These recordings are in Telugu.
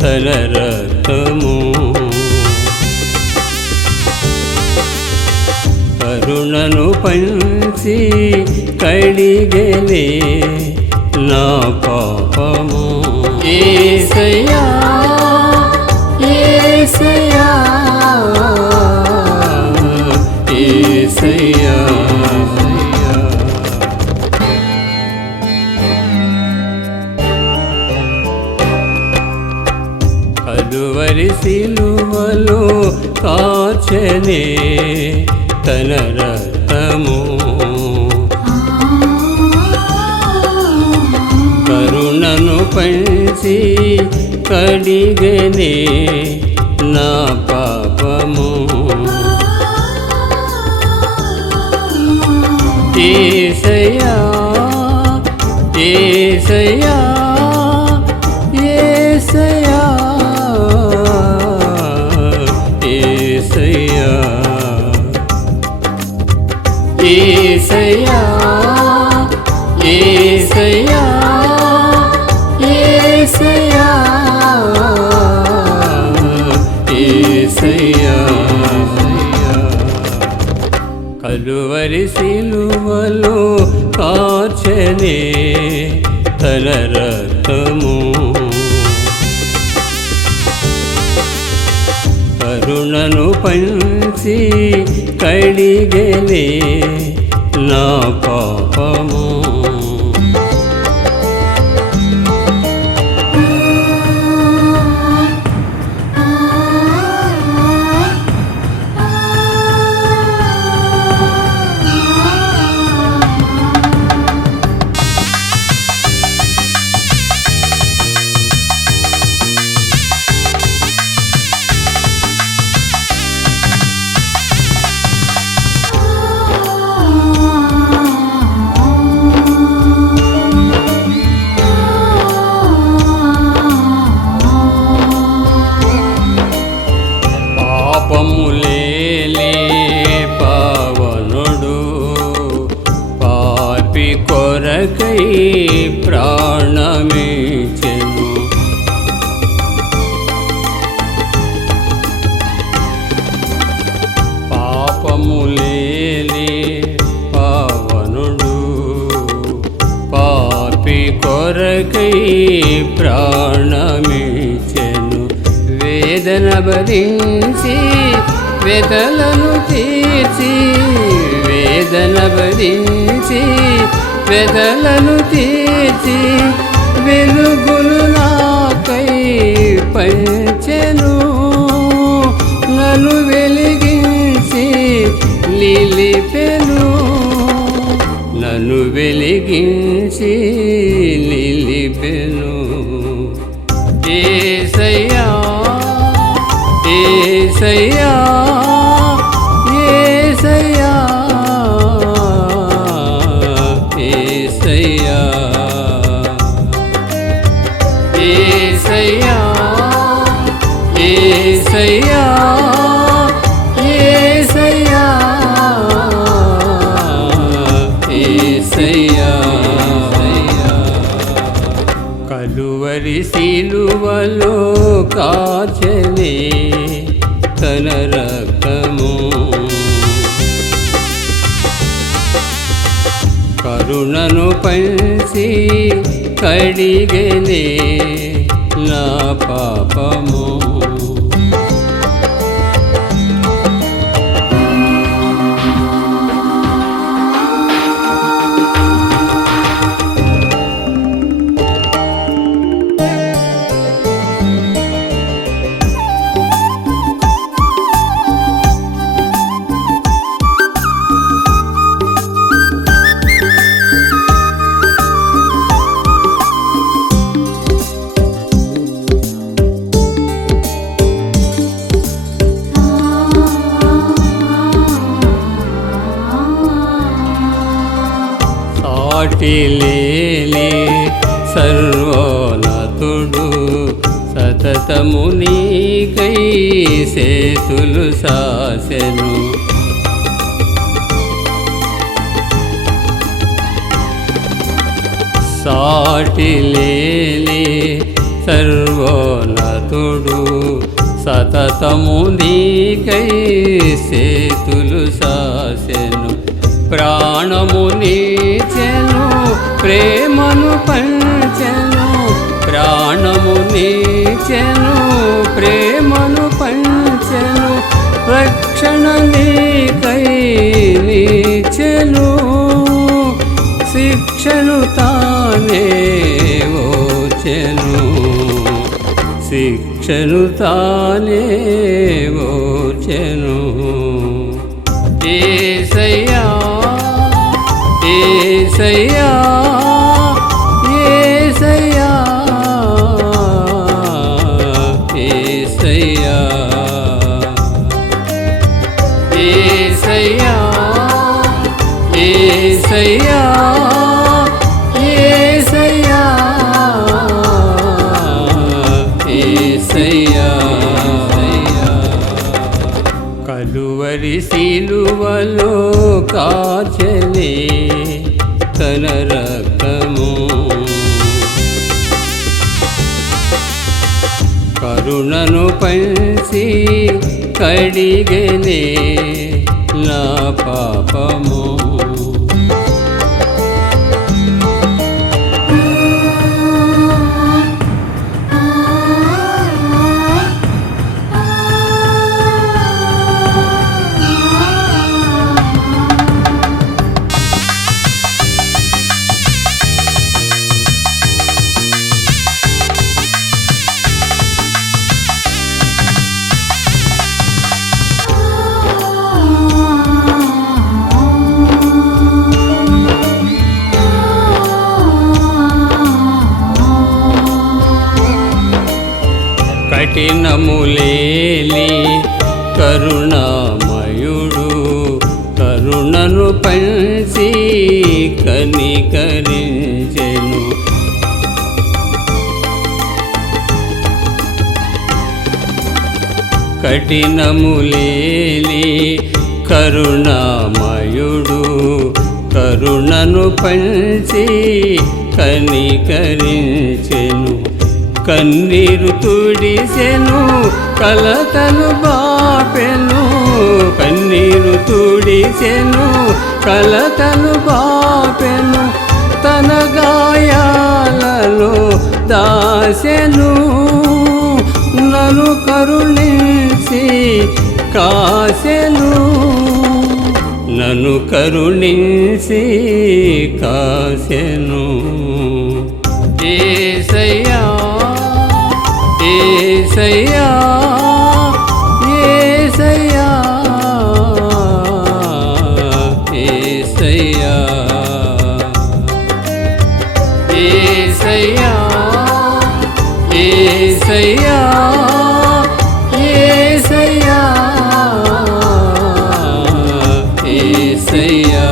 తన రక్తము కరుణను పంచి కడిగలే నా పాపము. ఏసయ్యా ఏసయ్యా. ఏసయ్యా. ఎవరి సిలువలో కాచనే తన రక్తము. కరుణను పంచి కడిగనే నా పాపము. ఏసయా ఏసయా ఏసయ్యా ఏసయ్యా ఏసయ్యా ఏసయ్యా కలువరి సిలువలో కాచనే తన రక్తము కరుణను పంచి ಕಡಿಗೆಲೆ ನಾ ಪಾಪಮೋ కొరకై ప్రాణమే చెము పాపము లేని పాపి కొరకై ప్రాణమే చెను వేదన భరించి వేదలను తీర్చి వేదన భరించి పెదలను తీర్చి వెలుగులు నాకై పంచెను. నన్ను వెలిగించి నిలిపెను నన్ను వెలిగించి కలువరి సిలువలో కాచలే తన రక్తము. కరుణను పంచి కడిగలే నా పాపము. సాటి లేని సర్వోన్నతుడు సతతము నీకై సేతులు సాసెను సాటి లేని సర్వోన్నతుడు సతతము నీకై సేతులు సాసెను ప్రాణము నీచెను ప్రేమను పంచెను ప్రాణము నీచెను ప్రేమను పంచెను రక్షణ నీకై నీచెను శిక్షను తానే ఓచెను శిక్షను తానే ఓచెను. ఏసయ్యా ఏసయ్యా. ఏసయ్యా ఏసయ్యా ఏసయ్యా. కలువరి సిలువలో కాచలే తన రక్తము. కరుణను పంచి కడిగనే నా పాపము. కఠినములేలి కరుణామయుడు కరుణను పంచి కనికరించెను. కఠినములేలి కరుణామయుడు కరుణను పంచి కనికరించెను. కన్నీరు తుడిసెను కలతలు బాపెను. కన్నీరు తుడిసెను కలతలు బాపెను. తన గాయాలలో దాసెను. నను కరుణించి కాసెను. నను కరుణించి కాసెను. ఏసయ్యా ఏసయ్యా ఏసయ్యా ఏసయ్యా. ఏసయ్యా ఏసయ్యా ఏసయ్యా. ఏసయ్యా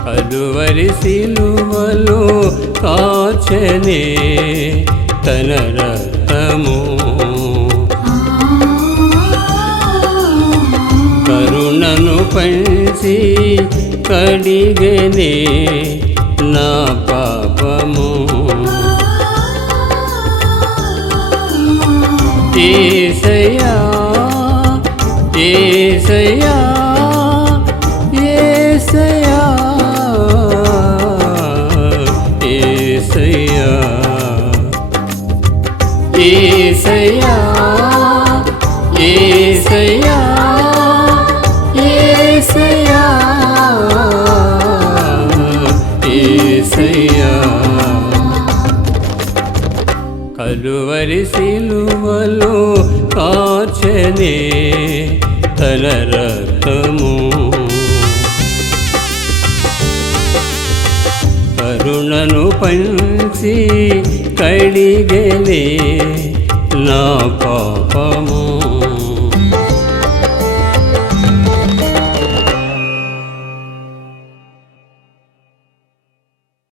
కలువరి సిలువలో కాచనే తన రక్తము కరుణను పంచి కడిగనే నా పాపము. ఏసయ్యా ఏసయ్యా. ఏసయ్యా ఏసయ్యా ఏసయ్యా. కలువరి సిలువలు కాచనే తన రక్తము. కరుణను పంచి కడిగలే నా పాపము.